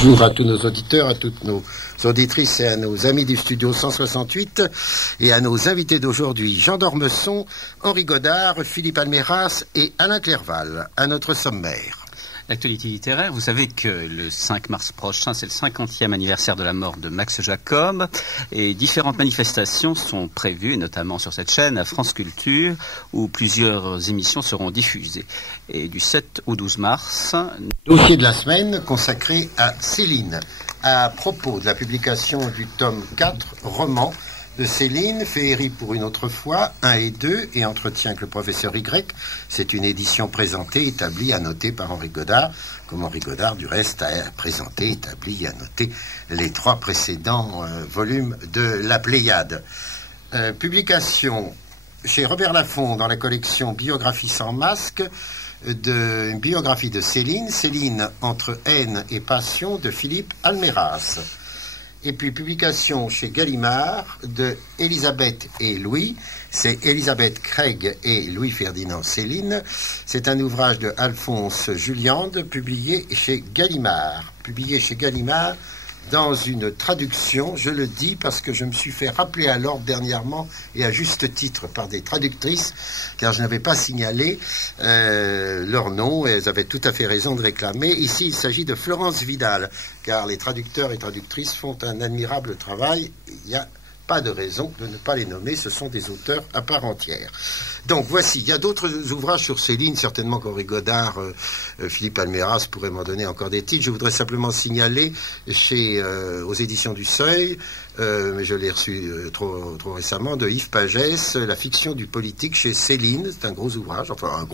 Bonjour à tous nos auditeurs, à toutes nos auditrices et à nos amis du studio 168 et à nos invités d'aujourd'hui, Jean d'Ormesson, Henri Godard, Philippe Alméras et Alain Clerval, à notre sommaire. L'actualité littéraire, vous savez que le 5 mars prochain, c'est le 50e anniversaire de la mort de Max Jacob et différentes manifestations sont prévues, notamment sur cette chaîne, à France Culture, où plusieurs émissions seront diffusées. Et du 7 au 12 mars... Dossier de la semaine consacré à Céline, à propos de la publication du tome 4, roman de Céline, Féerie pour une autre fois, 1 et 2, et Entretien avec le professeur Y. C'est une édition présentée, établie, annotée par Henri Godard, comme Henri Godard, du reste, a présenté, établi, annoté les 3 précédents volumes de la Pléiade. Publication chez Robert Laffont dans la collection Biographie sans masque, une biographie de Céline, Céline entre haine et passion de Philippe Alméras. Et puis publication chez Gallimard de Élisabeth et Louis, c'est Élisabeth Craig et Louis-Ferdinand Céline. C'est un ouvrage de Alphonse Juliande, publié chez Gallimard. Dans une traduction, je le dis parce que je me suis fait rappeler à l'ordre dernièrement, et à juste titre par des traductrices, car je n'avais pas signalé leur nom, et elles avaient tout à fait raison de réclamer. Ici, il s'agit de Florence Vidal, car les traducteurs et traductrices font un admirable travail. Il n'y a pas de raison de ne pas les nommer, ce sont des auteurs à part entière. Donc voici, il y a d'autres ouvrages sur Céline, certainement qu'Henri Godard, Philippe Alméras pourrait m'en donner encore des titres. Je voudrais simplement signaler aux éditions du Seuil, mais je l'ai reçu trop récemment, de Yves Pagès, La fiction du politique chez Céline. C'est un gros ouvrage, enfin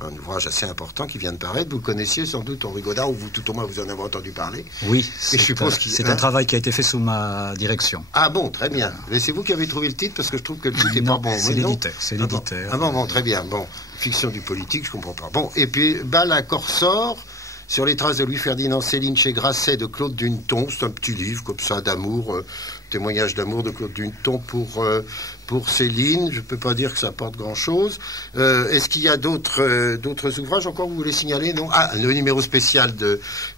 un ouvrage assez important qui vient de paraître. Vous le connaissiez sans doute, Henri Godard, ou vous, tout au moins vous en avez entendu parler. Oui, c'est un travail qui a été fait sous ma direction. Ah bon, très bien. Mais c'est vous qui avez trouvé le titre, parce que je trouve que le titre n'est pas bon. C'est l'éditeur. Ah bon, très bien. Bon, fiction du politique, je comprends pas. Bon, et puis Bala Corsor, sur les traces de Louis-Ferdinand Céline chez Grasset de Claude Duneton. C'est un petit livre comme ça d'amour, témoignage d'amour de Claude Duneton pour Céline. Je ne peux pas dire que ça apporte grand-chose. Est-ce qu'il y a d'autres ouvrages encore que vous voulez signaler? Non. Ah, le numéro spécial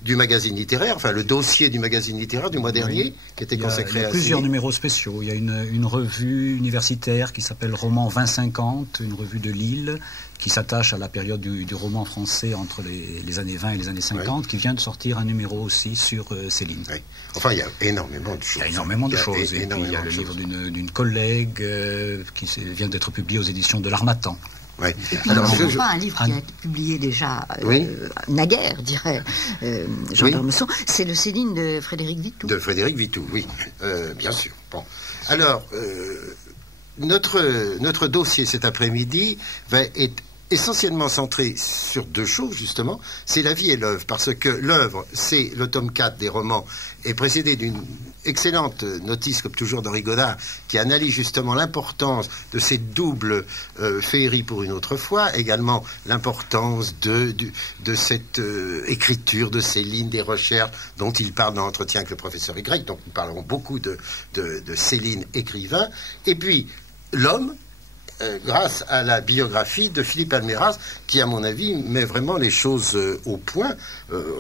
du magazine littéraire, enfin le dossier du magazine littéraire du mois dernier, qui était consacré à Céline. Il y a plusieurs numéros spéciaux. Il y a une revue universitaire qui s'appelle Roman 2050, une revue de Lille, qui s'attache à la période du roman français entre les années 20 et les années 50, qui vient de sortir un numéro aussi sur Céline. Oui. Enfin, il y a énormément de choses. Il y a énormément de choses. Et puis, il y a le livre d'une collègue qui vient d'être publié aux éditions de l'Harmattan. Oui. Et puis, nous pas un livre qui a été publié déjà naguère, dirait Jean d'Ormesson. C'est le Céline de Frédéric Vitou. De Frédéric Vitou, oui, bien sûr. Bon. Alors, notre dossier cet après-midi est essentiellement centré sur 2 choses, justement. C'est la vie et l'œuvre, parce que l'œuvre, c'est le tome 4 des romans, est précédé d'une excellente notice, comme toujours d'Henri Godard, qui analyse justement l'importance de ces doubles féeries pour une autre fois, également l'importance de cette écriture de Céline, des recherches dont il parle dans Entretien avec le professeur Y, donc nous parlerons beaucoup de Céline écrivain, et puis l'homme, grâce à la biographie de Philippe Alméras, qui, à mon avis, met vraiment les choses au point.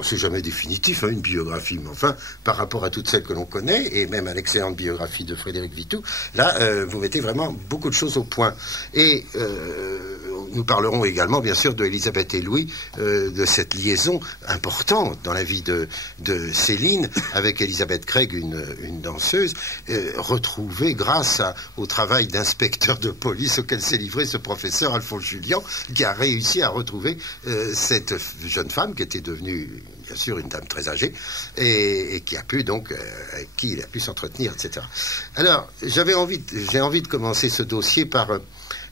C'est jamais définitif, une biographie, mais enfin, par rapport à toutes celles que l'on connaît, et même à l'excellente biographie de Frédéric Vitou, là, vous mettez vraiment beaucoup de choses au point. Et nous parlerons également, bien sûr, de Élisabeth et Louis, de cette liaison importante dans la vie de Céline, avec Élisabeth Craig, une danseuse, retrouvée grâce au travail d'inspecteur de police auquel s'est livré ce professeur Alphonse Julian, qui a réussi à retrouver cette jeune femme qui était devenue, bien sûr, une dame très âgée, et qui a pu donc, avec qui il a pu s'entretenir, etc. Alors, j'ai envie de commencer ce dossier par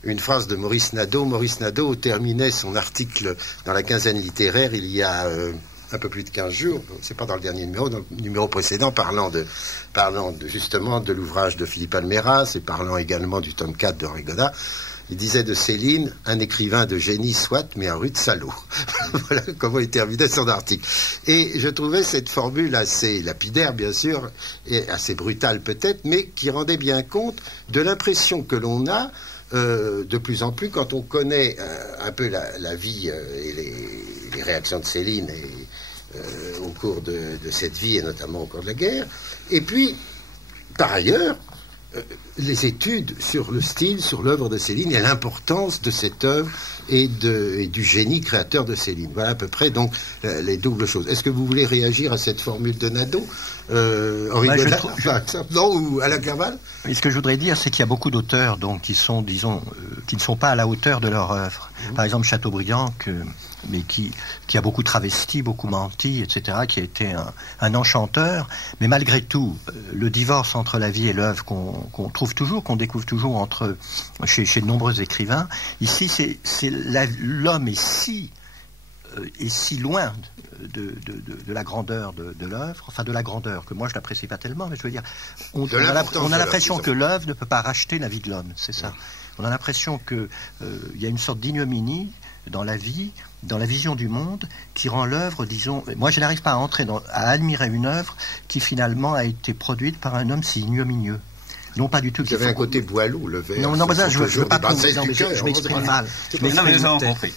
une phrase de Maurice Nadeau. Maurice Nadeau terminait son article dans la Quinzaine littéraire il y a un peu plus de 15 jours, c'est pas dans le dernier numéro, dans le numéro précédent, parlant justement de l'ouvrage de Philippe Alméras et parlant également du tome 4 de Henri Godard. Il disait de Céline, un écrivain de génie soit, mais un rude salaud. Voilà comment il terminait son article. Et je trouvais cette formule assez lapidaire, bien sûr, et assez brutale peut-être, mais qui rendait bien compte de l'impression que l'on a de plus en plus quand on connaît un peu la vie et les réactions de Céline au cours de cette vie, et notamment au cours de la guerre. Et puis, par ailleurs, les études sur le style, sur l'œuvre de Céline et l'importance de cette œuvre et du génie créateur de Céline. Voilà à peu près donc les doubles choses. Est-ce que vous voulez réagir à cette formule de Nadeau, Henri Godard, par exemple, non, ou Alain Clerval? Et ce que je voudrais dire, c'est qu'il y a beaucoup d'auteurs donc qui sont, disons, qui ne sont pas à la hauteur de leur œuvre. Par exemple, Chateaubriand, mais qui a beaucoup travesti, beaucoup menti, etc., qui a été un enchanteur. Mais malgré tout, le divorce entre la vie et l'œuvre qu'on trouve toujours, qu'on découvre toujours chez de nombreux écrivains, ici, l'homme est si loin de la grandeur de l'œuvre, enfin de la grandeur, que moi je n'apprécie pas tellement, mais je veux dire, on a l'impression que l'œuvre ne peut pas racheter la vie de l'homme, c'est ça. On a l'impression qu'il y a une sorte d'ignominie dans la vie, dans la vision du monde, qui rend l'œuvre, disons... Moi, je n'arrive pas à admirer une œuvre qui, finalement, a été produite par un homme si ignominieux. Non, pas du tout. Vous avez un côté Boileau, le verre. Non, mais ça, je ne veux pas... Je m'exprime mal. Non, mais nous avons compris.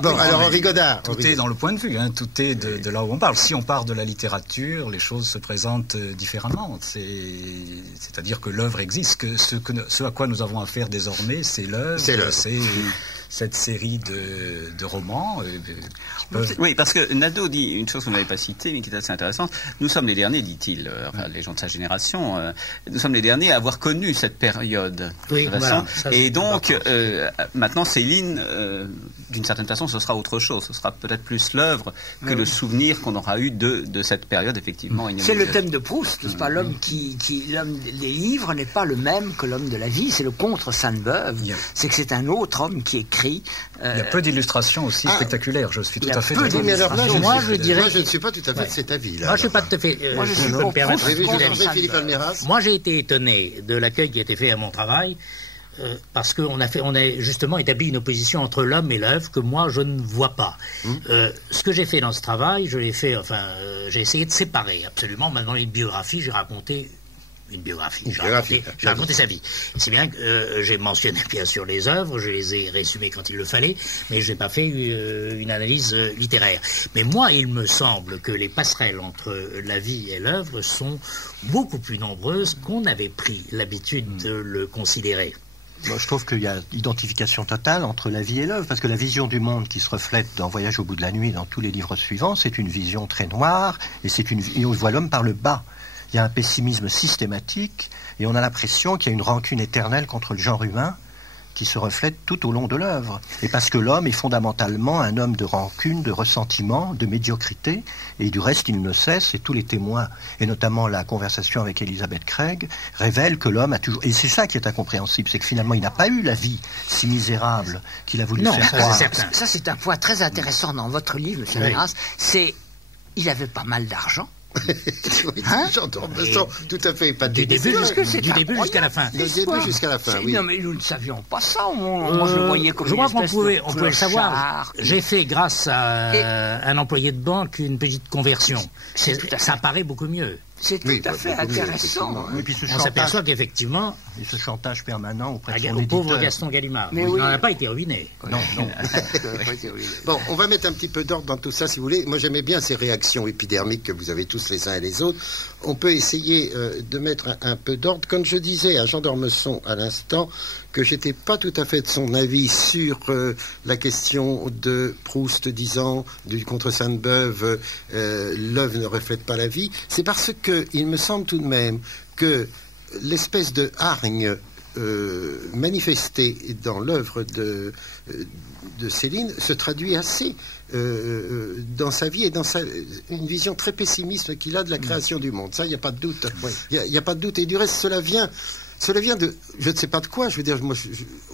Bon, alors, Henri Godard. Tout est dans le point de vue, hein, tout est de là où on parle. Si on part de la littérature, les choses se présentent différemment. C'est-à-dire que l'œuvre existe. Ce à quoi nous avons affaire désormais, c'est l'œuvre. C'est cette série de romans. Oui, parce que Nadeau dit une chose que vous n'avez pas citée, mais qui est assez intéressante. Nous sommes les derniers, dit-il, les gens de sa génération, nous sommes les derniers à avoir connu cette période. Oui, voilà, ça, et donc, maintenant, Céline, d'une certaine façon, ce sera autre chose. Ce sera peut-être plus l'œuvre que le souvenir qu'on aura eu de cette période, effectivement. C'est le thème de Proust, n'est-ce pas? L'homme l'homme des livres n'est pas le même que l'homme de la vie. C'est le contre Sainte-Beuve. C'est que c'est un autre homme qui écrit. Il y a peu d'illustrations aussi spectaculaires. Je suis tout à fait d'accord. Mais alors là, moi, je ne suis pas tout à fait de cet avis. Là, moi, je ne suis pas tout à fait. Je peux me permettre. Philippe Alméras. Moi, j'ai été étonné de l'accueil qui a été fait à mon travail. Parce qu'on a justement établi une opposition entre l'homme et l'œuvre que moi je ne vois pas. Ce que j'ai fait dans ce travail, j'ai essayé de séparer absolument. Maintenant, une biographie, j'ai raconté sa vie. C'est bien que j'ai mentionné bien sûr les œuvres, je les ai résumées quand il le fallait, mais je n'ai pas fait une analyse littéraire. Mais moi, il me semble que les passerelles entre la vie et l'œuvre sont beaucoup plus nombreuses qu'on avait pris l'habitude de le considérer. Moi, je trouve qu'il y a identification totale entre la vie et l'œuvre, parce que la vision du monde qui se reflète dans Voyage au bout de la nuit, dans tous les livres suivants, c'est une vision très noire, et on voit l'homme par le bas. Il y a un pessimisme systématique, et on a l'impression qu'il y a une rancune éternelle contre le genre humain qui se reflète tout au long de l'œuvre. Et parce que l'homme est fondamentalement un homme de rancune, de ressentiment, de médiocrité, et du reste il ne cesse, et tous les témoins, et notamment la conversation avec Elisabeth Craig, révèlent que l'homme a toujours... Et c'est ça qui est incompréhensible, c'est que finalement il n'a pas eu la vie si misérable qu'il a voulu faire croire. Ça c'est un point très intéressant dans votre livre, M. Alméras, c'est il avait pas mal d'argent. J'entends, tout à fait pas du début jusqu'à la fin. Du début jusqu'à la fin, oui. Non, mais nous ne savions pas ça. Moi, je le voyais comme une espèce on pouvait le savoir. J'ai fait, grâce à un employé de banque, une petite conversion. Ça paraît beaucoup mieux. C'est tout à fait intéressant. Et puis on s'aperçoit qu'effectivement... Et ce chantage permanent auprès de son éditeur. Au pauvre Gaston Gallimard. Mais il n'a pas été ruiné. Non. Bon, on va mettre un petit peu d'ordre dans tout ça, si vous voulez. Moi, j'aimais bien ces réactions épidermiques que vous avez tous les uns et les autres. On peut essayer de mettre un peu d'ordre. Comme je disais à Jean d'Ormesson à l'instant, que j'étais pas tout à fait de son avis sur la question de Proust disant du contre Sainte-Beuve, l'œuvre ne reflète pas la vie. C'est parce que il me semble tout de même que l'espèce de hargne manifestée dans l'œuvre de Céline se traduit assez dans sa vie et dans une vision très pessimiste qu'il a de la création du monde. Ça, il n'y a pas de doute. Il n'y a pas de doute. Et du reste, cela vient de, je ne sais pas de quoi, je veux dire,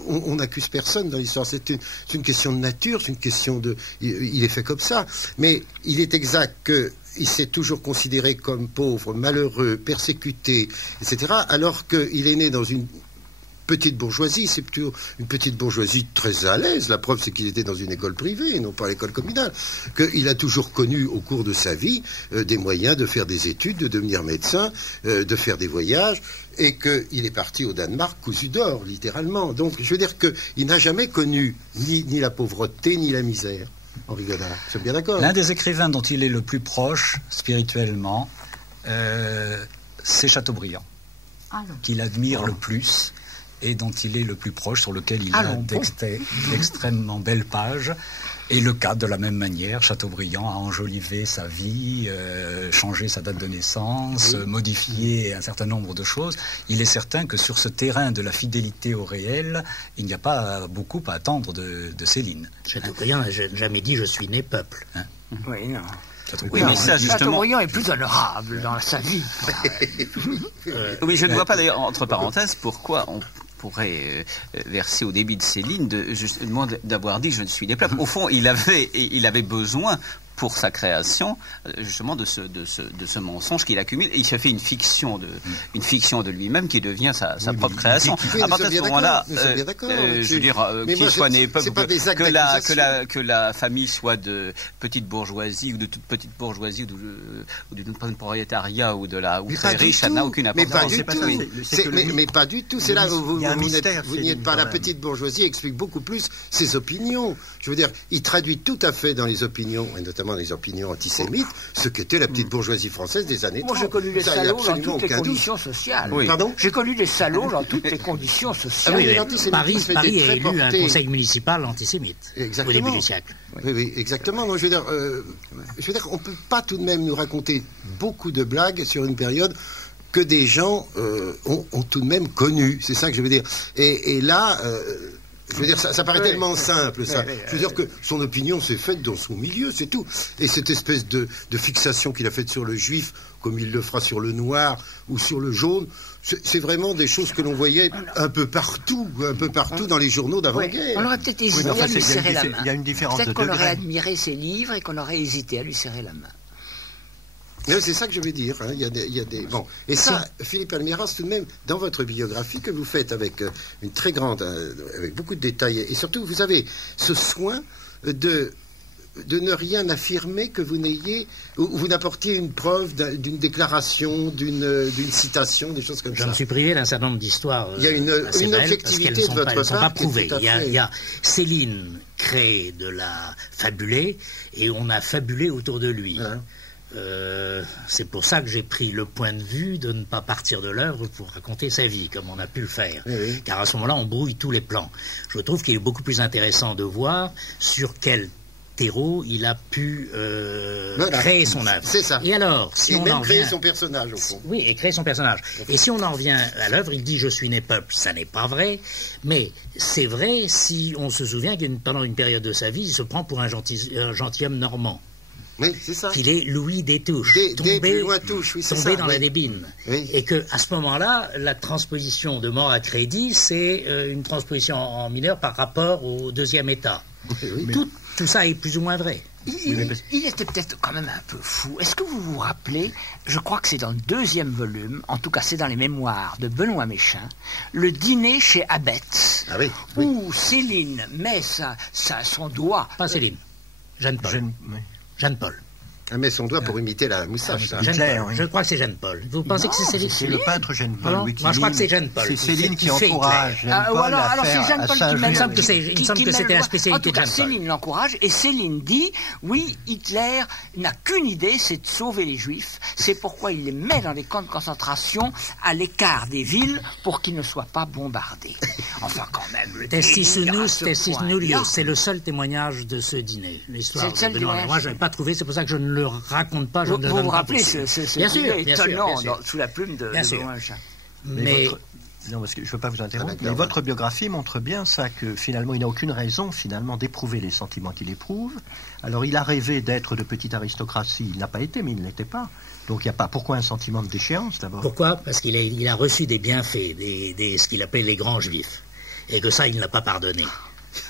on n'accuse personne dans l'histoire, c'est une question de nature, c'est une question de... Il est fait comme ça, mais il est exact qu'il s'est toujours considéré comme pauvre, malheureux, persécuté, etc., alors qu'il est né dans une petite bourgeoisie, c'est plutôt une petite bourgeoisie très à l'aise. La preuve, c'est qu'il était dans une école privée, non pas à l'école communale. Qu'il a toujours connu au cours de sa vie des moyens de faire des études, de devenir médecin, de faire des voyages, et qu'il est parti au Danemark cousu d'or, littéralement. Donc, je veux dire qu'il n'a jamais connu ni la pauvreté, ni la misère. Henri Godard. Je suis bien d'accord. L'un des écrivains dont il est le plus proche, spirituellement, c'est Chateaubriand, qu'il admire le plus et dont il est le plus proche, sur lequel il a d'extrêmement belles pages. Et le cas, de la même manière, Chateaubriand a enjolivé sa vie, changé sa date de naissance, modifié un certain nombre de choses. Il est certain que sur ce terrain de la fidélité au réel, il n'y a pas beaucoup à attendre de Céline. Chateaubriand n'a jamais dit « je suis né peuple ». Oui, non. Oui, mais ça, justement... Chateaubriand est plus honorable dans sa vie. Oui, je ne vois pas d'ailleurs, entre parenthèses, pourquoi on pourrait verser au débit de Céline justement d'avoir dit « je ne suis des peuples ». Au fond, il avait besoin, pour sa création, justement de ce mensonge qu'il accumule, et il se fait une fiction de lui-même qui devient sa propre création. Oui, à partir de ce moment-là, je veux dire, qu'il soit né peuple, que la famille soit de petite bourgeoisie ou de toute petite bourgeoisie ou d'une prolétariat ou très riche, ça n'a aucune importance. Mais pas du tout. C'est là où vous n'êtes pas. La petite bourgeoisie explique beaucoup plus ses opinions. Je veux dire, il traduit tout à fait dans les opinions, et notamment les opinions antisémites, ce qu'était la petite bourgeoisie française des années 30. Moi, j'ai connu des salauds dans toutes les conditions sociales. Oui. Pardon ? J'ai connu des salauds dans toutes les conditions sociales. Paris a élu un conseil municipal antisémite au début du siècle. Oui, exactement. Donc, je veux dire, on ne peut pas tout de même nous raconter beaucoup de blagues sur une période que des gens ont tout de même connue. C'est ça que je veux dire. Et là... je veux dire, ça paraît tellement simple, ça. Je veux dire que son opinion s'est faite dans son milieu, c'est tout. Et cette espèce de fixation qu'il a faite sur le juif, comme il le fera sur le noir ou sur le jaune, c'est vraiment des choses que l'on voyait un peu partout dans les journaux d'avant-guerre. On aurait peut-être hésité à lui serrer la main. Il y a une différence de peut-être qu'on degré. aurait admiré ses livres et qu'on aurait hésité à lui serrer la main. Mais c'est ça que je veux dire. Hein. Il y a des... Bon. Et ça, Philippe Almiras, tout de même, dans votre biographie que vous faites avec une très grande, avec beaucoup de détails, et surtout, vous avez ce soin de ne rien affirmer que vous n'ayez, ou vous n'apportiez une preuve d'une déclaration, d'une citation, des choses comme ça. Je me suis privé d'un certain nombre d'histoires. Il y a une objectivité de votre part. Elles ne sont pas prouvées. Il y a Céline crée de la fabulée, et on a fabulé autour de lui. Hein. C'est pour ça que j'ai pris le point de vue de ne pas partir de l'œuvre pour raconter sa vie, comme on a pu le faire. Oui. Car à ce moment-là, on brouille tous les plans. Je trouve qu'il est beaucoup plus intéressant de voir sur quel terreau il a pu créer son œuvre. C'est ça. Et alors, si on en créer son personnage, au fond. Oui, et créer son personnage. Et si on en revient à l'œuvre, il dit « je suis né peuple ». Ça n'est pas vrai, mais c'est vrai si on se souvient que pendant une période de sa vie, il se prend pour un gentilhomme normand. Oui, c'est ça. Qu'il est Louis des Touches, tombé dans la débine. Oui. Et qu'à ce moment-là, la transposition de mort à crédit, c'est une transposition en mineur par rapport au deuxième état. Oui. Tout ça est plus ou moins vrai. Il était peut-être quand même un peu fou. Est-ce que vous vous rappelez, je crois que c'est dans le 2e volume, en tout cas c'est dans les mémoires de Benoît Méchain, le dîner chez Abetz, où Céline met son doigt... Pas Céline, Jeanne-Paul. Jeanne-Paul. Elle met son doigt pour imiter la moustache. Je crois que c'est Jeanne-Paul. Vous pensez que c'est Céline? C'est le peintre Jeanne-Paul. Moi, je crois que c'est Jeanne-Paul. C'est Céline qui encourage Jeanne-Paul alors c'est Jeanne-Paul qui il me semble que c'était la spécialité de Jeanne-Paul. Céline l'encourage et Céline dit oui, Hitler n'a qu'une idée, c'est de sauver les Juifs. C'est pourquoi il les met dans des camps de concentration à l'écart des villes pour qu'ils ne soient pas bombardés. Enfin, quand même. Testis Nullius, c'est le seul témoignage de ce dîner. L'histoire de Benoît. Moi, je n'avais pas trouvé, c'est pour ça que je ne le raconte pas. Vous vous rappelez ce étonnant sous la plume de Benoît. Mais non, parce que je ne veux pas vous interrompre, mais votre biographie montre bien ça, que finalement il n'a aucune raison finalement d'éprouver les sentiments qu'il éprouve. Alors il a rêvé d'être de petite aristocratie, il n'a pas été, mais il ne l'était pas. Donc il n'y a pas. Pourquoi un sentiment de déchéance d'abord? Pourquoi? Parce qu'il a reçu des bienfaits, ce qu'il appelait les grands juifs, et que ça il ne l'a pas pardonné.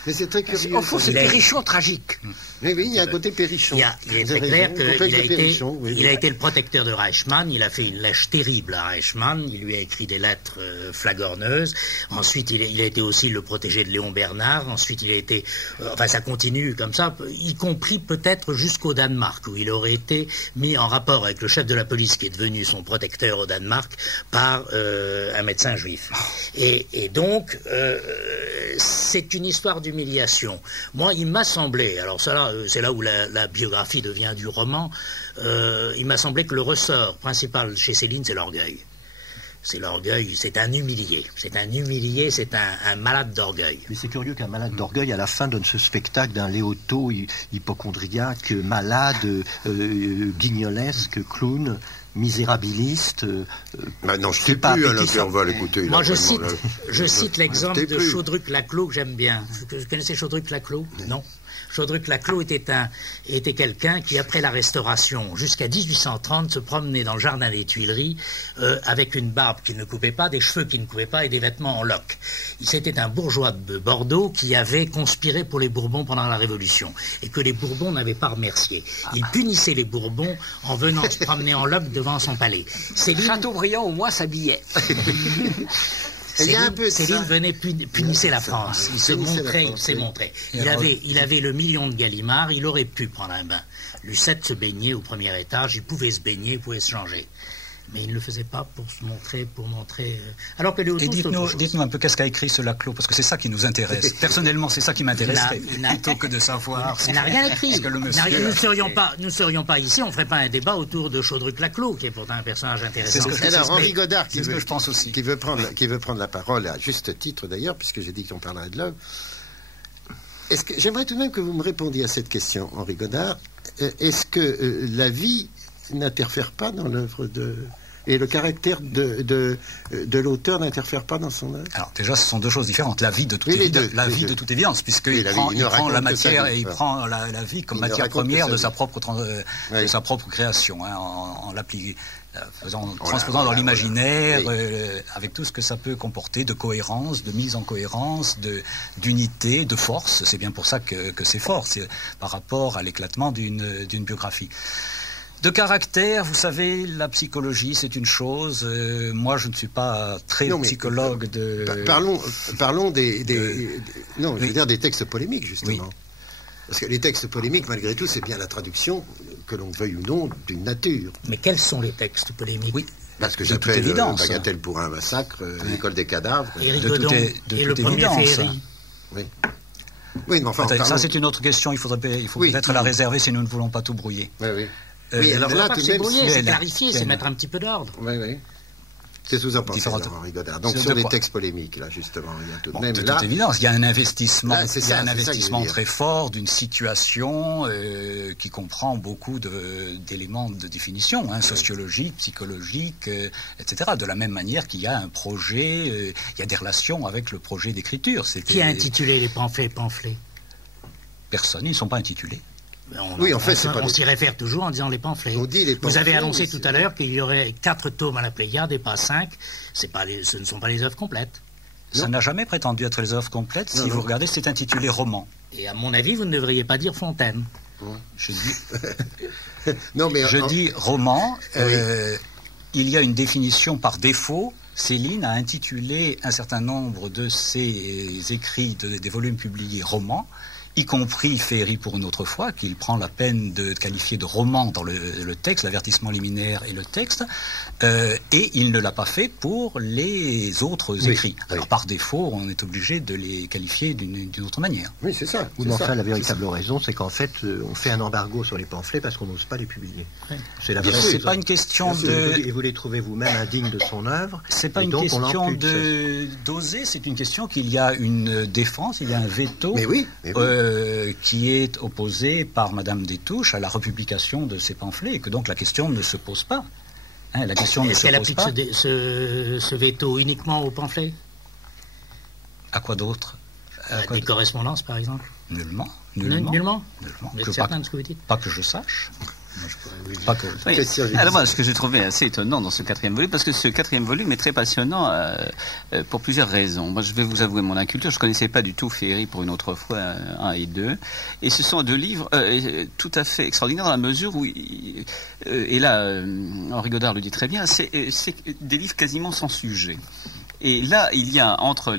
Mais c'est très curieux. Au fond, c'est Périchon tragique. Oui, il y a un côté Périchon. Il est très clair qu'il a été le protecteur de Reichmann. Il a fait une lèche terrible à Reichmann. Il lui a écrit des lettres flagorneuses. Ensuite, il a été aussi le protégé de Léon Bernard. Ensuite, il a été... enfin, ça continue comme ça, y compris peut-être jusqu'au Danemark, où il aurait été mis en rapport avec le chef de la police, qui est devenu son protecteur au Danemark, par un médecin juif. Et donc, c'est une histoire histoire d'humiliation. Moi, il m'a semblé, alors ça c'est là où la biographie devient du roman, il m'a semblé que le ressort principal chez Céline, c'est l'orgueil. C'est l'orgueil, c'est un humilié, c'est un malade d'orgueil. Mais c'est curieux qu'un malade d'orgueil, à la fin, donne ce spectacle d'un Léoto hypochondriaque, malade, guignolesque, clown, misérabiliste. Non, je ne sais plus, on va l'écouter. Moi, je cite l'exemple de Chaudruc-Laclos que j'aime bien. Vous connaissez Chaudruc-Laclos? Non. Chaudruc-Laclos était quelqu'un qui, après la Restauration, jusqu'à 1830, se promenait dans le jardin des Tuileries avec une barbe qui ne coupait pas, des cheveux qui ne coupaient pas et des vêtements en loques. C'était un bourgeois de Bordeaux qui avait conspiré pour les Bourbons pendant la Révolution et que les Bourbons n'avaient pas remercié. Il punissait les Bourbons en venant se promener en loques devant son palais. Chateaubriand, au moins, s'habillait. Céline venait punissait la France. Il s'est montré. Il avait le million de Gallimard, il aurait pu prendre un bain. Lucette se baignait au premier étage, il pouvait se baigner, il pouvait se changer. Mais il ne le faisait pas pour montrer. Alors que Et dites-nous un peu qu'est-ce qu'a écrit ce Laclos, parce que c'est ça qui nous intéresse. Personnellement, c'est ça qui m'intéresserait, plutôt que de savoir. Il n'a rien écrit. Nous ne serions pas ici, on ne ferait pas un débat autour de Chaudruc-Laclos, qui est pourtant un personnage intéressant. Alors Henri Godard, qui veut prendre la parole, à juste titre d'ailleurs, puisque j'ai dit qu'on parlerait de l'œuvre. J'aimerais tout de même que vous me répondiez à cette question, Henri Godard. Est-ce que la vie n'interfère pas dans l'œuvre et le caractère de l'auteur n'interfère pas dans son œuvre? Alors déjà, ce sont deux choses différentes. La vie de toute évidence, puisqu'il prend la matière et il prend la vie comme matière première de sa propre création, hein, en transposant dans l'imaginaire, avec tout ce que ça peut comporter de cohérence, de mise en cohérence, d'unité, de force. C'est bien pour ça que c'est fort, c'est par rapport à l'éclatement d'une biographie. De caractère, vous savez, la psychologie, c'est une chose. Moi, je ne suis pas très psychologue de... Parlons des textes polémiques, justement. Oui. Parce que les textes polémiques, malgré tout, c'est bien la traduction, que l'on veuille ou non, d'une nature. Mais quels sont les textes polémiques? Oui. Parce que j'appelle Bagatelle pour un massacre, l'école des cadavres... Et Rigaudon, et le premier féerie. Oui. Oui, mais enfin... Ça, c'est une autre question. Il faut peut-être la réserver si nous ne voulons pas tout brouiller. Oui. Oui, alors là, c'est brouillé, c'est clarifié, c'est mettre un petit peu d'ordre. Oui. Qu'est-ce que vous en pensez, Henri Godard? Donc sur les textes polémiques, là, justement, il y a tout de même... De toute évidence, il y a un investissement, très fort d'une situation qui comprend beaucoup d'éléments de définition, sociologiques, psychologiques, etc. De la même manière qu'il y a un projet, il y a des relations avec le projet d'écriture. Qui a intitulé les pamphlets? Personne, ils ne sont pas intitulés. On s'y réfère toujours en disant les pamphlets. Vous avez annoncé tout à l'heure qu'il y aurait 4 tomes à la Pléiade et pas 5. Ce ne sont pas les œuvres complètes. Ça n'a jamais prétendu être les œuvres complètes. Si vous regardez, c'est intitulé roman. Et à mon avis, vous ne devriez pas dire Fontaine. Je dis roman. Il y a une définition par défaut. Céline a intitulé un certain nombre de ses écrits, des volumes publiés romans, y compris Féerie pour une autre fois, qu'il prend la peine de qualifier de roman dans le texte, l'avertissement liminaire et le texte, et il ne l'a pas fait pour les autres écrits. Alors par défaut, on est obligé de les qualifier d'une autre manière. Oui, c'est ça. Enfin, la véritable raison, c'est qu'en fait, on fait un embargo sur les pamphlets parce qu'on n'ose pas les publier. Oui. C'est pas une question Et vous les trouvez vous-même indignes de son œuvre. C'est pas une question d'oser, c'est une question qu'il y a une défense, il y a un veto. Mais oui. Qui est opposé par Madame Destouches à la republication de ces pamphlets, et que donc la question ne se pose pas. Est-ce qu'elle applique ce veto uniquement aux pamphlets? À quoi d'autre? Des correspondances, par exemple? Nullement. Vous êtes certain de ce que vous dites? Pas que je sache. Alors moi, ce que j'ai trouvé assez étonnant dans ce 4e volume, parce que ce 4e volume est très passionnant pour plusieurs raisons. Moi, je vais vous avouer mon inculture, je ne connaissais pas du tout Féerie pour une autre fois, 1 et 2, et ce sont 2 livres tout à fait extraordinaires dans la mesure où, et là, Henri Godard le dit très bien, c'est des livres quasiment sans sujet. Et là, il y a entre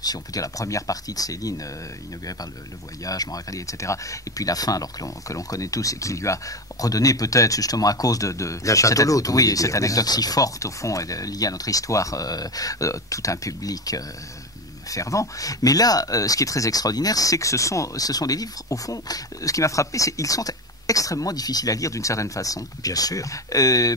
si on peut dire la première partie de Céline, inaugurée par le voyage, Maracali, etc., et puis la fin, alors que l'on connaît tous, et qui lui a redonné peut-être justement à cause de cette anecdote si forte, au fond, liée à notre histoire, tout un public fervent. Mais là, ce qui est très extraordinaire, c'est que ce sont des livres, au fond, ce qui m'a frappé, c'est qu'ils sont extrêmement difficiles à lire d'une certaine façon. Bien sûr.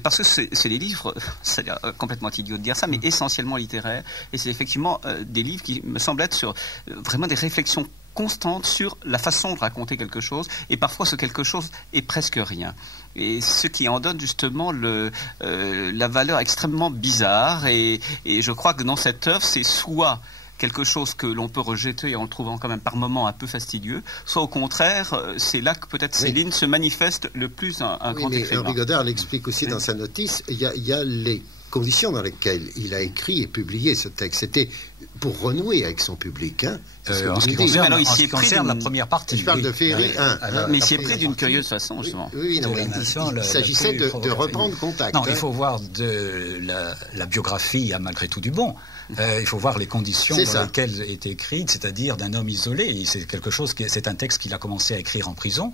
Parce que c'est des livres, c'est complètement idiot de dire ça, mais essentiellement littéraires. Et c'est effectivement des livres qui me semblent être sur vraiment des réflexions constantes sur la façon de raconter quelque chose, et parfois ce quelque chose est presque rien. Et ce qui en donne justement la valeur extrêmement bizarre. Et je crois que dans cette œuvre, c'est soit quelque chose que l'on peut rejeter en le trouvant quand même par moments un peu fastidieux, soit au contraire, c'est là que peut-être Céline se manifeste le plus un grand écrivain. Henri Godard l'explique aussi dans sa notice, il y a les conditions dans lesquelles il a écrit et publié ce texte. C'était pour renouer avec son public. En ce qui concerne la première partie. Je parle de Féerie 1. Mais il s'y est pris d'une curieuse façon, justement. Oui, non, il s'agissait de reprendre contact. Non, il faut voir la biographie a malgré tout du bon. Il faut voir les conditions dans lesquelles est écrite, c'est-à-dire d'un homme isolé. C'est un texte qu'il a commencé à écrire en prison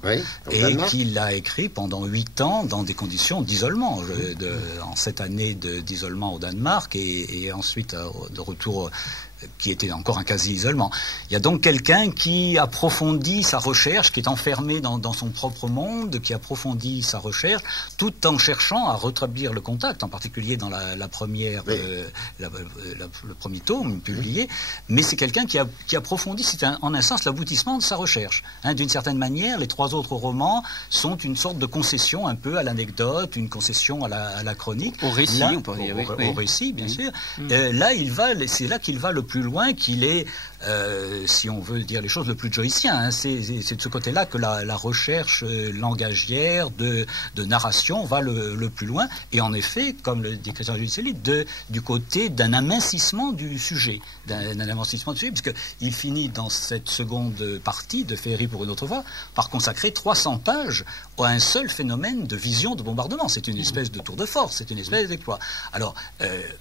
et qu'il a écrit pendant 8 ans dans des conditions d'isolement. En cette année d'isolement au Danemark et ensuite de retour qui était encore un quasi-isolement. Il y a donc quelqu'un qui approfondit sa recherche, qui est enfermé dans son propre monde, qui approfondit sa recherche, tout en cherchant à rétablir le contact, en particulier dans le premier tome publié. Mais c'est quelqu'un qui approfondit, c'est en un sens l'aboutissement de sa recherche. D'une certaine manière, les 3 autres romans sont une sorte de concession un peu à l'anecdote, une concession à la chronique. Au récit, là, on peut dire. Au récit, bien sûr. Là, c'est là qu'il va le plus loin, qu'il est, si on veut dire les choses, le plus joycien. C'est de ce côté-là que la recherche langagière de narration va le plus loin. Et en effet, comme le dit Christian Judicelli, du côté d'un amincissement du sujet. Puisqu'il finit dans cette seconde partie de Féerie pour une autre fois par consacrer 300 pages à un seul phénomène de vision de bombardement. C'est une espèce de tour de force, c'est une espèce d'exploit. Alors,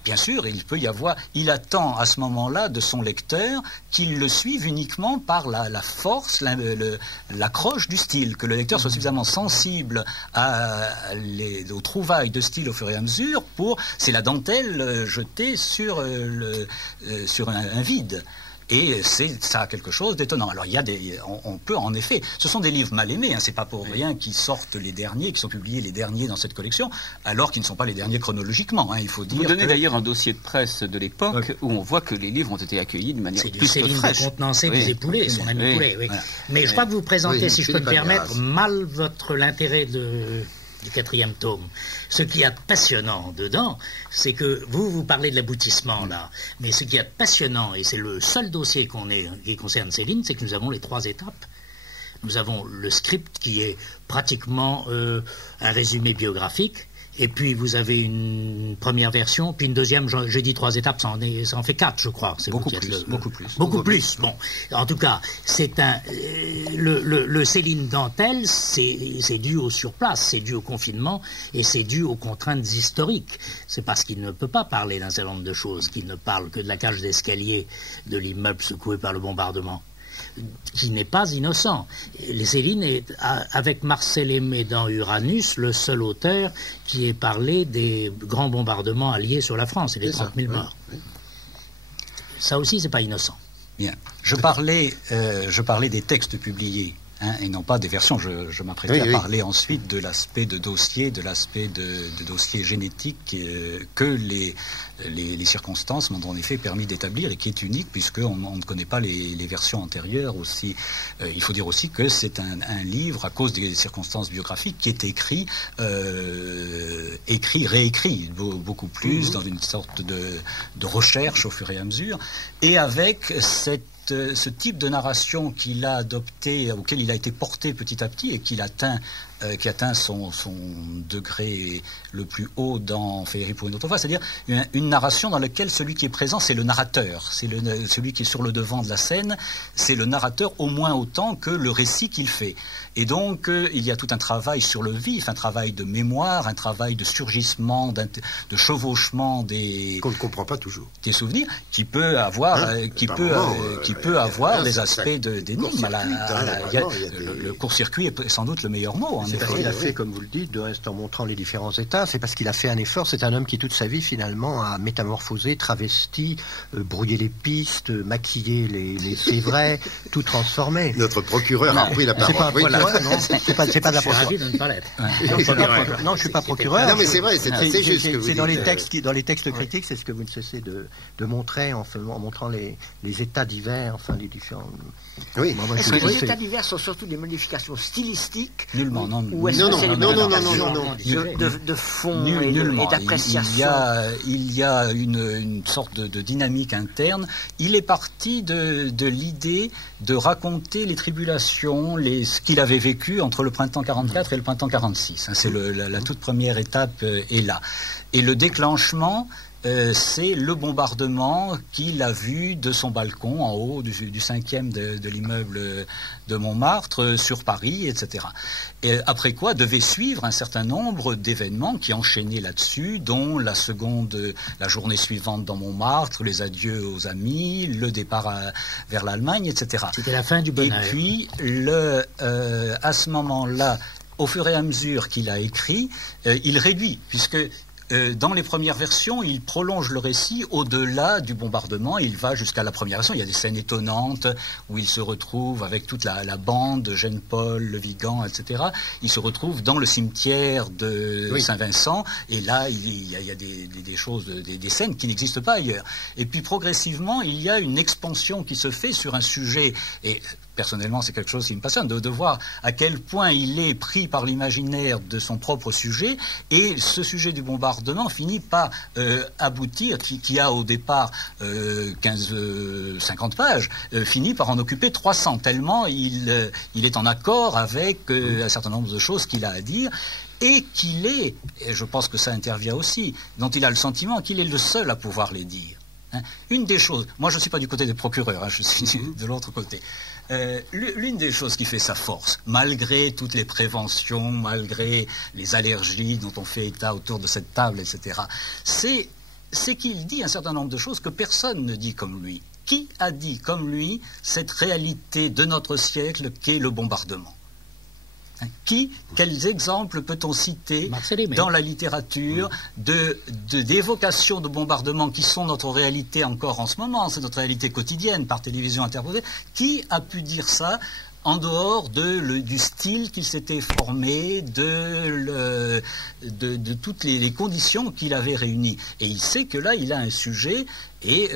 bien sûr, il attend à ce moment-là de son lecteur qu'il le suive uniquement par la force, l'accroche du style, que le lecteur soit suffisamment sensible aux trouvailles de style au fur et à mesure c'est la dentelle jetée sur un vide. Et ça a quelque chose d'étonnant. Alors on peut en effet, ce sont des livres mal aimés, c'est pas pour rien qu'ils sortent les derniers, qui sont publiés les derniers dans cette collection, alors qu'ils ne sont pas les derniers chronologiquement. Il faut dire. Vous donnez d'ailleurs un dossier de presse de l'époque où on voit que les livres ont été accueillis de manière plus que fraîche. C'est du contenancé des époulés, son ami Poulet. Oui. Mais je crois que vous présentez, si je peux me permettre, mal l'intérêt du 4e tome. Ce qui est passionnant dedans, c'est que vous parlez de l'aboutissement là, mais ce qui est passionnant, et c'est le seul dossier qui concerne Céline, c'est que nous avons les 3 étapes. Nous avons le script qui est pratiquement un résumé biographique, et puis vous avez une première version, puis une deuxième, j'ai dit 3 étapes, ça en fait 4, je crois. C'est beaucoup plus. Bon, en tout cas, c'est le Céline Dentelle, c'est dû au surplace, c'est dû au confinement, et c'est dû aux contraintes historiques. C'est parce qu'il ne peut pas parler d'un certain nombre de choses, qu'il ne parle que de la cage d'escalier de l'immeuble secoué par le bombardement, qui n'est pas innocent. Céline est, avec Marcel Aimé dans Uranus, le seul auteur qui ait parlé des grands bombardements alliés sur la France et des 30 000 morts. Oui. Ça aussi, c'est pas innocent. Bien. Je parlais des textes publiés. Et non pas des versions. Je m'apprêtais à parler ensuite de l'aspect de dossier, de l'aspect de dossier génétique que les circonstances m'ont en effet permis d'établir et qui est unique puisqu'on ne connaît pas les versions antérieures aussi. Il faut dire aussi que c'est un livre à cause des circonstances biographiques qui est écrit, réécrit beaucoup plus dans une sorte de recherche au fur et à mesure et avec ce type de narration qu'il a adopté, auquel il a été porté petit à petit et qui atteint son degré le plus haut dans Féerie pour une autre fois, c'est-à-dire une narration dans laquelle celui qui est présent, c'est le narrateur, c'est celui qui est sur le devant de la scène, c'est le narrateur au moins autant que le récit qu'il fait. Et donc, il y a tout un travail sur le vif, un travail de mémoire, un travail de surgissement, de chevauchement qu'on ne comprend pas toujours. Des souvenirs, qui peut avoir, des aspects d'énigme. Le court-circuit est sans doute le meilleur mot, en C'est parce qu'il a fait, comme vous le dites, de reste en montrant les différents états, c'est parce qu'il a fait un effort. C'est un homme qui, toute sa vie, finalement, a métamorphosé, travesti, brouillé les pistes, maquillé c'est vrai, tout transformé. Notre procureur a pris la parole. C'est pas un procureur, non? C'est pas de la procureur. Je suis ravi de ne pas l'être. Non, je suis pas procureur. Non, mais c'est vrai, c'est assez juste ce que vous dites. Dans les textes critiques, c'est ce que vous ne cessez de montrer en montrant les états divers, enfin les différents. Oui. Est-ce que les états divers sont surtout des modifications stylistiques? Nullement, non. Ou est-ce que c'est des modifications non. de fond et d'appréciation? Il y a une sorte de dynamique interne. Il est parti de l'idée de raconter les tribulations, ce qu'il avait vécu entre le printemps 44 et le printemps 46. C'est la toute première étape est là. Et le déclenchement, c'est le bombardement qu'il a vu de son balcon en haut du 5e de l'immeuble de Montmartre sur Paris, etc. Et après quoi devait suivre un certain nombre d'événements qui enchaînaient là-dessus, dont la journée suivante dans Montmartre, les adieux aux amis, le départ vers l'Allemagne, etc. C'était la fin du bonheur. Et puis, à ce moment-là, au fur et à mesure qu'il a écrit, il réduit, puisque dans les premières versions, il prolonge le récit au-delà du bombardement. Il va jusqu'à la première version. Il y a des scènes étonnantes où il se retrouve avec toute la bande, Jeanne-Paul, Le Vigan, etc. Il se retrouve dans le cimetière de Saint-Vincent. Et là, il y a des choses, des scènes qui n'existent pas ailleurs. Et puis progressivement, il y a une expansion qui se fait sur un sujet. Et personnellement, c'est quelque chose qui me passionne, de voir à quel point il est pris par l'imaginaire de son propre sujet. Et ce sujet du bombardement finit par aboutir, qui a au départ 50 pages, finit par en occuper 300, tellement il est en accord avec un certain nombre de choses qu'il a à dire. Et qu'il est, et je pense que ça intervient aussi, dont il a le sentiment qu'il est le seul à pouvoir les dire. Une des choses, moi je ne suis pas du côté des procureurs, je suis de l'autre côté. L'une des choses qui fait sa force, malgré toutes les préventions, malgré les allergies dont on fait état autour de cette table, etc., c'est qu'il dit un certain nombre de choses que personne ne dit comme lui. Qui a dit comme lui cette réalité de notre siècle qu'est le bombardement ? Quels exemples peut-on citer dans la littérature d'évocations de bombardements qui sont notre réalité encore en ce moment, c'est notre réalité quotidienne par télévision interposée? Qui a pu dire ça en dehors du style qu'il s'était formé, de toutes les conditions qu'il avait réunies? Et il sait que là, il a un sujet, et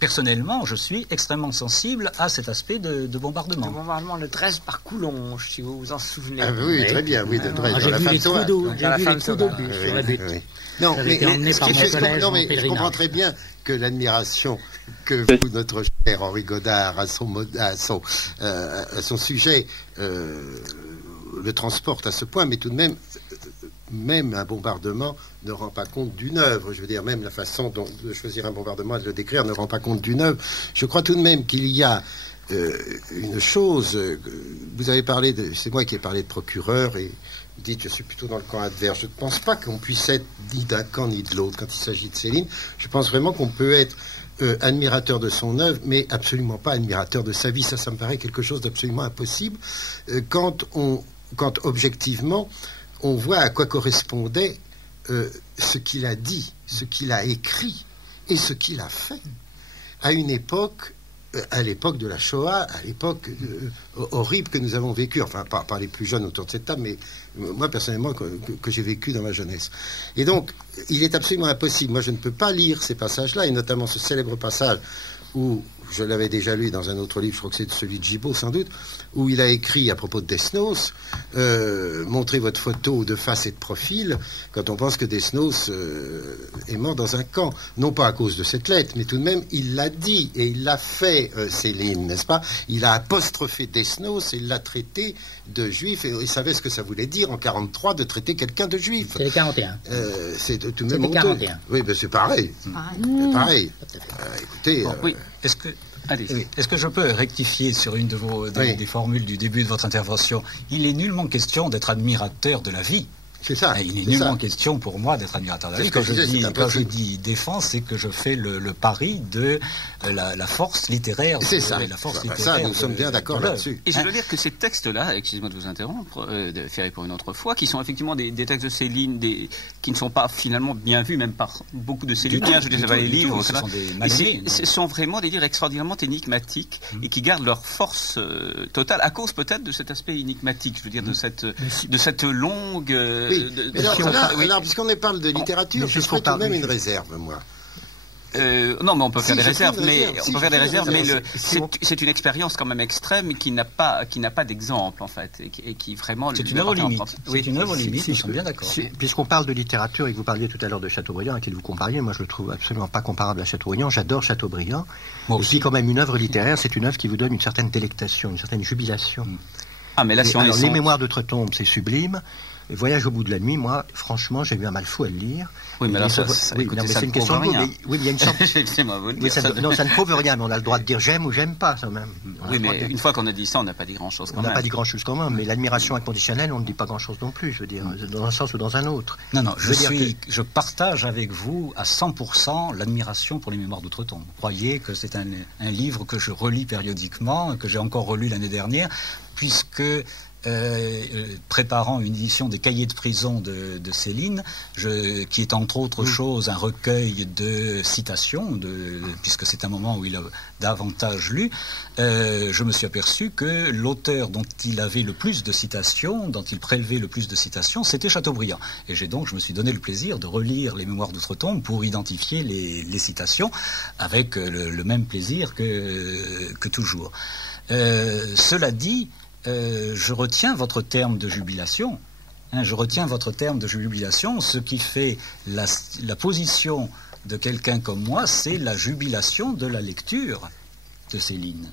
personnellement, je suis extrêmement sensible à cet aspect de bombardement. Le bombardement de Dresde par Coulonges, si vous vous en souvenez. Ah, oui, très bien, oui, de Dresde. J'ai vu les trous d'obus sur le but. Non, mais je comprends très bien que l'admiration que vous, notre cher Henri Godard, à son sujet, le transporte à ce point, mais tout de même un bombardement ne rend pas compte d'une œuvre. Je veux dire, même la façon de choisir un bombardement et de le décrire ne rend pas compte d'une œuvre. Je crois tout de même qu'il y a une chose. Vous avez parlé c'est moi qui ai parlé de procureur, et vous dites je suis plutôt dans le camp adverse. Je ne pense pas qu'on puisse être ni d'un camp ni de l'autre quand il s'agit de Céline. Je pense vraiment qu'on peut être admirateur de son œuvre, mais absolument pas admirateur de sa vie. Ça me paraît quelque chose d'absolument impossible. Quand objectivement on voit à quoi correspondait ce qu'il a dit, ce qu'il a écrit et ce qu'il a fait à une époque, à l'époque de la Shoah, à l'époque horrible que nous avons vécue, enfin pas les plus jeunes autour de cette table, mais moi personnellement que j'ai vécu dans ma jeunesse. Et donc, il est absolument impossible, moi je ne peux pas lire ces passages-là, et notamment ce célèbre passage où, je l'avais déjà lu dans un autre livre, je crois que c'est celui de Gibault sans doute, où il a écrit à propos de Desnos, montrez votre photo de face et de profil, quand on pense que Desnos est mort dans un camp, non pas à cause de cette lettre, mais tout de même il l'a dit, et il l'a fait, Céline, n'est-ce pas? Il a apostrophé Desnos et il l'a traité de juif, et il savait ce que ça voulait dire en 1943 de traiter quelqu'un de juif. C'est les 41. C'est tout de même honteux. 41. Oui, ben c'est pareil. C'est pareil. Écoutez... oui, est-ce que je peux rectifier sur une de des formules du début de votre intervention? Il est nullement question d'être admirateur de la vie. C'est ça. Il n'est nullement question pour moi d'être admirateur de la vie. Quand je dis défense, c'est que je fais le pari de la force littéraire. C'est ça. La force littéraire. Ça, nous sommes bien d'accord là-dessus. Et je veux dire que ces textes-là, excusez-moi de vous interrompre, de Ferry pour une autre fois, qui sont effectivement des textes de Céline, qui ne sont pas finalement bien vus, même par beaucoup de Céliniens, je veux dire, les livres, ce sont vraiment des livres extraordinairement énigmatiques et qui gardent leur force totale, à cause peut-être de cet aspect énigmatique, je veux dire, de cette longue... alors, puisqu'on parle de littérature, je ferai tout de même une réserve, moi. Non, mais on peut faire des réserves, mais c'est une expérience quand même extrême qui n'a pas d'exemple en fait, et qui vraiment. C'est une œuvre limite. C'est une œuvre limite. Nous sommes bien d'accord. Puisqu'on parle de littérature et que vous parliez tout à l'heure de Chateaubriand, à qui vous compariez, moi je le trouve absolument pas comparable à Chateaubriand. J'adore Chateaubriand. Moi aussi, quand même, une œuvre littéraire, c'est une œuvre qui vous donne une certaine délectation, une certaine jubilation. Ah, mais là, si on alors, les Mémoires d'Outre-Tombe, c'est sublime. Voyage au bout de la nuit, moi, franchement, j'ai eu un mal fou à le lire. Oui, mais là, c'est une question de goût. Oui, il y a une sorte. Non, ça ne prouve rien, mais on a le droit de dire j'aime ou j'aime pas, quand même. Oui, mais une fois qu'on a dit ça, on n'a pas dit grand-chose quand même. On n'a pas dit grand-chose quand même, mais l'admiration inconditionnelle, on ne dit pas grand-chose non plus, je veux dire, dans un sens ou dans un autre. Non, je partage avec vous à 100% l'admiration pour les Mémoires d'Outre-Tombe. Vous croyez que c'est un livre que je relis périodiquement, que j'ai encore relu l'année dernière, puisque... préparant une édition des Cahiers de prison de Céline, qui est entre autres choses un recueil de citations, puisque c'est un moment où il a davantage lu, je me suis aperçu que l'auteur dont il avait le plus de citations, dont il prélevait le plus de citations, c'était Chateaubriand. Et je me suis donné le plaisir de relire les Mémoires d'Outre-Tombe pour identifier les citations avec le même plaisir que toujours. Cela dit, je retiens votre terme de jubilation. Je retiens votre terme de jubilation. Ce qui fait la position de quelqu'un comme moi, c'est la jubilation de la lecture de Céline.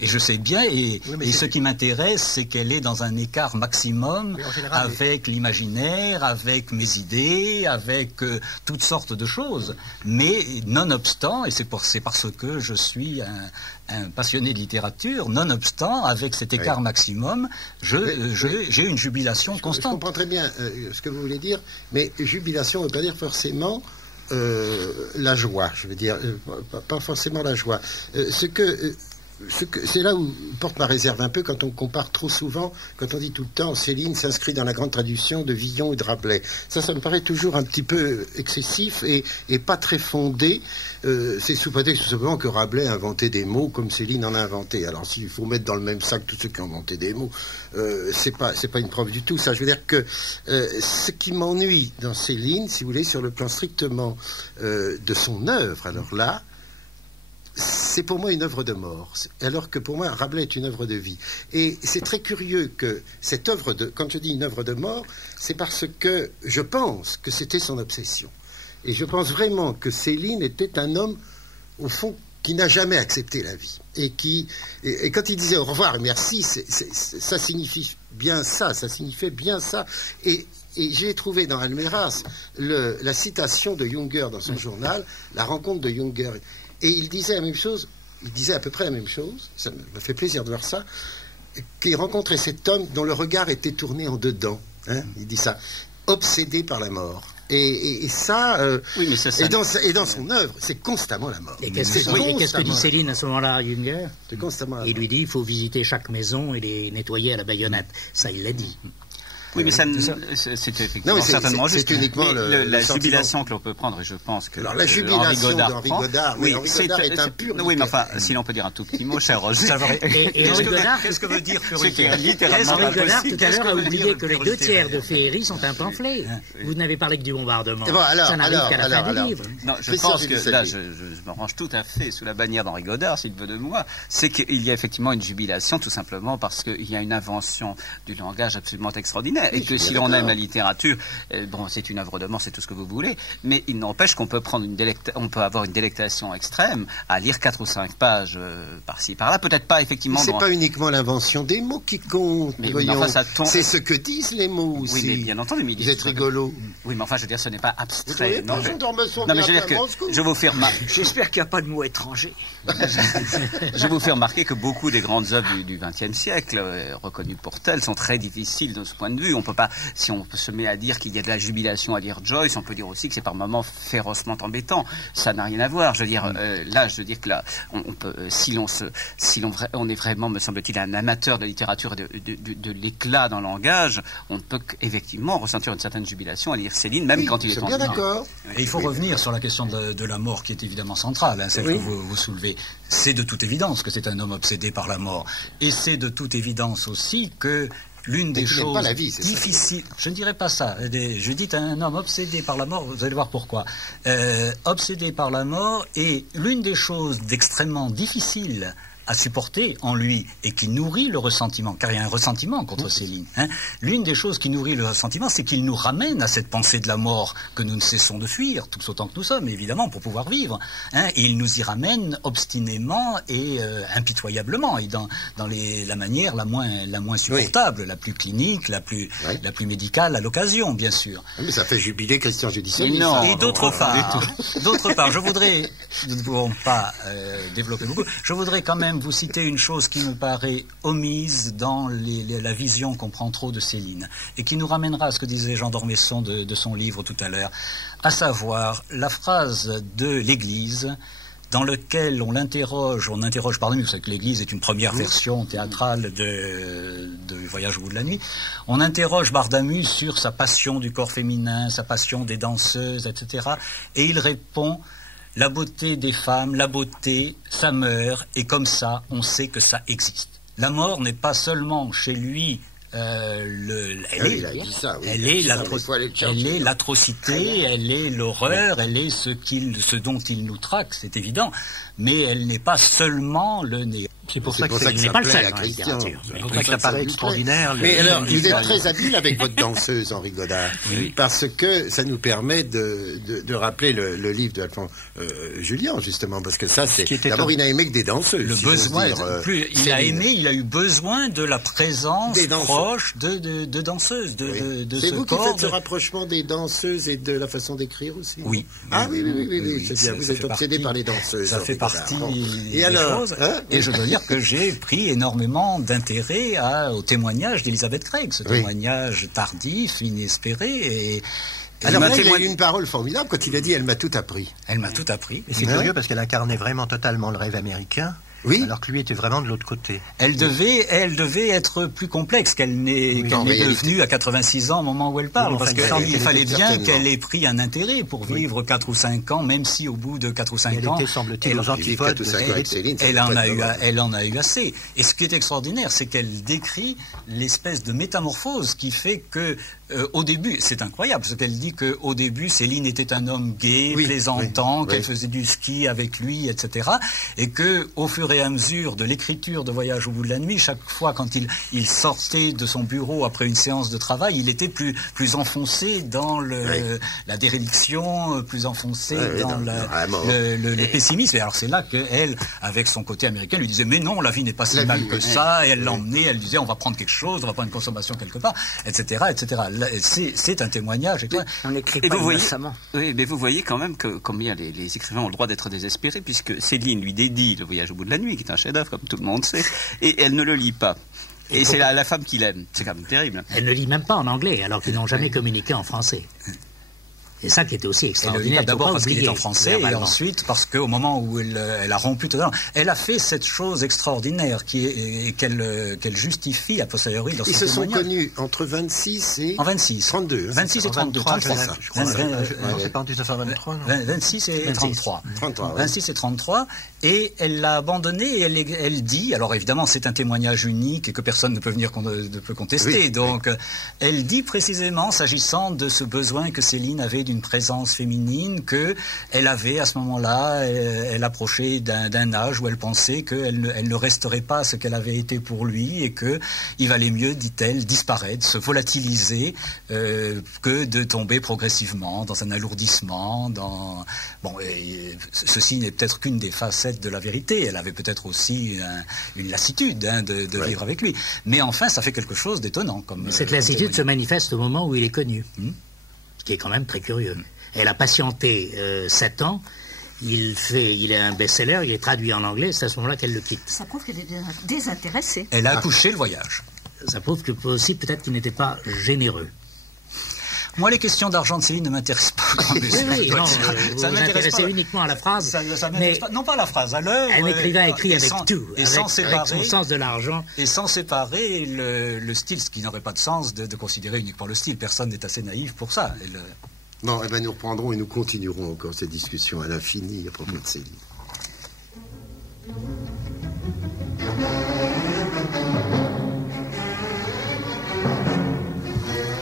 Et je sais bien, et ce qui m'intéresse, c'est qu'elle est dans un écart maximum avec l'imaginaire, avec mes idées, avec toutes sortes de choses. Mais nonobstant, et c'est parce que je suis un passionné de littérature, nonobstant, avec cet écart maximum, j'ai une jubilation constante. Je comprends très bien ce que vous voulez dire, mais jubilation ne veut pas dire forcément la joie, je veux dire, pas forcément la joie. C'est là où porte ma réserve un peu quand on compare trop souvent, quand on dit tout le temps Céline s'inscrit dans la grande traduction de Villon ou de Rabelais. Ça me paraît toujours un petit peu excessif et pas très fondé. C'est sous prétexte tout simplement que Rabelais a inventé des mots comme Céline en a inventé. Alors s'il faut mettre dans le même sac tous ceux qui ont inventé des mots, c'est pas une preuve du tout. Ça, je veux dire que ce qui m'ennuie dans Céline, si vous voulez, sur le plan strictement de son œuvre, alors là, c'est pour moi une œuvre de mort, alors que pour moi Rabelais est une œuvre de vie. Et c'est très curieux que cette œuvre quand je dis une œuvre de mort, c'est parce que je pense que c'était son obsession. Et je pense vraiment que Céline était un homme, au fond, qui n'a jamais accepté la vie. Et quand il disait au revoir et merci, ça signifie bien ça signifiait bien ça. Et j'ai trouvé dans Almaraz la citation de Junger dans son journal, la rencontre de Junger. Et il disait la même chose, il disait à peu près la même chose, ça me fait plaisir de voir ça, qu'il rencontrait cet homme dont le regard était tourné en dedans. Il dit ça, obsédé par la mort. Et ça, et dans son œuvre, c'est constamment la mort. Et qu'est-ce que dit Céline à ce moment-là, Junger? C'est constamment la mort. Il lui dit, il faut visiter chaque maison et les nettoyer à la baïonnette. Ça, il l'a dit. Oui, mais c'est effectivement certainement juste. C'est uniquement la jubilation que l'on peut prendre, et je pense que alors la jubilation d'Henri Godard, oui, Henri Godard est un pur. Oui, mais enfin, si l'on peut dire un tout petit mot, cher Roger. Et Henri Godard, qu'est-ce que veut dire pur littéralement Henri Godard tout à l'heure a oublié que les 2/3 de Féerie sont un pamphlet. Vous n'avez parlé que du bombardement. Ça n'arrive qu'à la fin du livre. Non, je pense que là, je me range tout à fait sous la bannière d'Henri Godard, s'il veut de moi. C'est qu'il y a effectivement une jubilation, tout simplement parce qu'il y a une invention du langage absolument extraordinaire. Et que si l'on aime la littérature, bon, c'est une œuvre de mort, c'est tout ce que vous voulez, mais il n'empêche qu'on peut prendre on peut avoir une délectation extrême à lire 4 ou 5 pages par-ci, par-là, peut-être pas effectivement. C'est pas uniquement l'invention des mots qui compte, mais voyons. Enfin, c'est ce que disent les mots aussi. Oui, mais bien entendu, mais vous êtes rigolo. Oui, mais enfin, je veux dire, ce n'est pas abstrait. Non, mais je veux dire que je vous fais remarquer. J'espère qu'il n'y a pas de mots étrangers. Je vous fais remarquer que beaucoup des grandes œuvres du XXe siècle, reconnues pour telles, sont très difficiles de ce point de vue. plus. On peut pas, si on se met à dire qu'il y a de la jubilation à lire Joyce, on peut dire aussi que c'est par moments férocement embêtant. Ça n'a rien à voir. Je veux dire, là, on peut, on est vraiment, me semble-t-il, un amateur de littérature et de l'éclat dans le langage, on peut effectivement ressentir une certaine jubilation à lire Céline, même quand il est en bien d'accord. Et il faut revenir sur la question de la mort qui est évidemment centrale, celle que vous soulevez. C'est de toute évidence que c'est un homme obsédé par la mort. Et c'est de toute évidence aussi que l'une des choses difficiles... Je ne dirais pas ça. Je dis un homme obsédé par la mort, vous allez voir pourquoi. Obsédé par la mort, et l'une des choses d'extrêmement difficiles à supporter en lui et qui nourrit le ressentiment, car il y a un ressentiment contre Céline. L'une des choses qui nourrit le ressentiment, c'est qu'il nous ramène à cette pensée de la mort que nous ne cessons de fuir, tous autant que nous sommes, évidemment, pour pouvoir vivre. Et il nous y ramène obstinément et impitoyablement, et dans la manière la moins supportable, la plus clinique, la plus médicale à l'occasion, bien sûr. Mais ça fait jubiler Christian Judici. Et d'autre part, je voudrais, nous ne pouvons pas développer beaucoup, je voudrais quand même vous citer une chose qui me paraît omise dans la vision qu'on prend trop de Céline, et qui nous ramènera à ce que disait Jean d'Ormesson de son livre tout à l'heure, à savoir la phrase de l'Église dans lequel on interroge Barthélemy, vous savez que l'Église est une première version théâtrale de Voyage au bout de la nuit, on interroge Barthélemy sur sa passion du corps féminin, sa passion des danseuses, etc. Et il répond: la beauté des femmes, la beauté, ça meurt, et comme ça, on sait que ça existe. La mort n'est pas seulement chez lui, elle est l'atrocité, elle est l'horreur, elle est ce dont il nous traque, c'est évident, mais elle n'est pas seulement le néant. C'est pour ça que ça n'est pas le seul. C'est pour ça que ça paraît extraordinaire. Mais alors, vous êtes très habile avec votre danseuse, Henri Godard, parce que ça nous permet de rappeler le livre d'Alphonse Julien, justement, parce que ça, c'est... D'abord, il n'a aimé que des danseuses. Le besoin, il a eu besoin de la présence proche de danseuses, de c'est ce vous corps. qui faites ce rapprochement des danseuses et de la façon d'écrire aussi? Oui. Ah oui, c'est bien, vous êtes obsédé par les danseuses. Ça fait partie des choses. Et je dois dire que j'ai pris énormément d'intérêt au témoignage d'Elizabeth Craig, ce témoignage tardif, inespéré. Alors il a eu une parole formidable quand il a dit « elle m'a tout appris ». Elle m'a tout appris. Et c'est curieux parce qu'elle incarnait vraiment totalement le rêve américain. Oui. Alors que lui était vraiment de l'autre côté. Elle devait être plus complexe qu'elle n'est devenue à 86 ans au moment où elle parle. Parce qu'il fallait bien qu'elle ait pris un intérêt pour vivre 4 ou 5 ans, même si au bout de 4 ou 5 ans, elle était, semble-t-il, aux antipodes. Elle en a eu assez. Et ce qui est extraordinaire, c'est qu'elle décrit l'espèce de métamorphose qui fait que au début, c'est incroyable, parce qu'elle dit qu'au début, Céline était un homme gai, plaisantant, qu'elle faisait du ski avec lui, etc. Et qu'au fur et à mesure de l'écriture de Voyage au bout de la nuit, chaque fois quand il sortait de son bureau après une séance de travail, il était plus enfoncé dans la déréliction, plus enfoncé dans le pessimisme. Et alors c'est là qu'elle, avec son côté américain, lui disait « Mais non, la vie n'est pas si mal que ça ». Et elle l'emmenait, elle disait « On va prendre quelque chose, on va prendre une consommation quelque part », etc., etc. C'est un témoignage. On n'écrit pas innocemment. Oui, mais vous voyez quand même que combien les écrivains ont le droit d'être désespérés, puisque Céline lui dédie Le Voyage au bout de la nuit, qui est un chef-d'œuvre, comme tout le monde sait, et elle ne le lit pas. Et c'est la femme qu'il aime. C'est quand même terrible. Elle ne lit même pas en anglais, alors qu'ils n'ont jamais communiqué en français. C'est ça qui était aussi extraordinaire. D'abord parce qu'il est en français, et ensuite parce qu'au moment où elle a rompu totalement, elle a fait cette chose extraordinaire qu'elle justifie a posteriori dans son témoignage. Ils se sont connus entre 26 et... En 26. 32. 26 et 32. 33. C'est pas en 1923, non? 26 et 33. 33, 26 et 33. Et elle l'a abandonné, et elle dit, alors évidemment c'est un témoignage unique et que personne ne peut venir contester, donc elle dit précisément, s'agissant de ce besoin que Céline avait d'une présence féminine, qu'elle avait à ce moment-là, elle approchait d'un âge où elle pensait qu'elle ne resterait pas ce qu'elle avait été pour lui, et qu'il valait mieux, dit-elle, disparaître, se volatiliser, que de tomber progressivement dans un alourdissement, ceci n'est peut-être qu'une des facettes de la vérité. Elle avait peut-être aussi une lassitude de vivre avec lui. Mais enfin, ça fait quelque chose d'étonnant. Cette lassitude se manifeste au moment où il est connu, ce qui est quand même très curieux. Elle a patienté 7 ans. Il est un best-seller, il est traduit en anglais, c'est à ce moment-là qu'elle le quitte. Ça prouve qu'elle est désintéressée. Elle a accouché le voyage. ça prouve que aussi peut-être qu'il n'était pas généreux. Moi, les questions d'argent de Céline ne m'intéressent pas. Ça m'intéresse uniquement à la phrase. Ça m'intéresse pas. Non, pas à la phrase, à l'œuvre. Un écrivain écrit avec tout, et sans séparer, avec son sens de l'argent. Et sans séparer le style, ce qui n'aurait pas de sens de considérer uniquement le style. Personne n'est assez naïf pour ça. Bon, eh ben, nous reprendrons et nous continuerons encore cette discussion à l'infini à propos de Céline.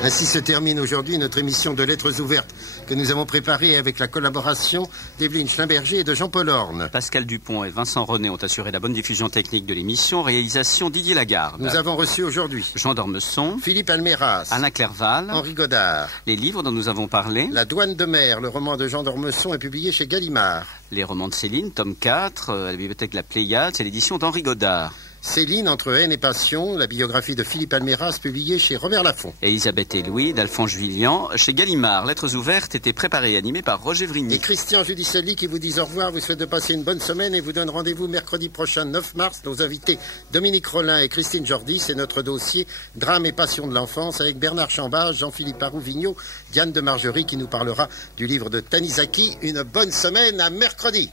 Ainsi se termine aujourd'hui notre émission de Lettres ouvertes que nous avons préparée avec la collaboration d'Evelyne Schlimberger et de Jean-Paul Orne. Pascal Dupont et Vincent René ont assuré la bonne diffusion technique de l'émission, réalisation Didier Lagarde. Nous avons reçu aujourd'hui Jean d'Ormesson, Philippe Alméras, Alain Clerval, Henri Godard. Les livres dont nous avons parlé: La douane de mer, le roman de Jean d'Ormesson est publié chez Gallimard. Les romans de Céline, tome 4, à la bibliothèque La Pléiade, c'est l'édition d'Henri Godard. Céline, entre haine et passion, la biographie de Philippe Alméras, publiée chez Robert Laffont. Elisabeth et Louis, d'Alphonse Juillian, chez Gallimard. Lettres ouvertes étaient préparées et animées par Roger Vrigny. Et Christian Judicelli qui vous dit au revoir, vous souhaite de passer une bonne semaine et vous donne rendez-vous mercredi prochain, 9 mars. Nos invités Dominique Rollin et Christine Jordi, c'est notre dossier Drame et passion de l'enfance avec Bernard Chambage, Jean-Philippe Arouvigno, Diane de Margerie qui nous parlera du livre de Tanizaki. Une bonne semaine, à mercredi.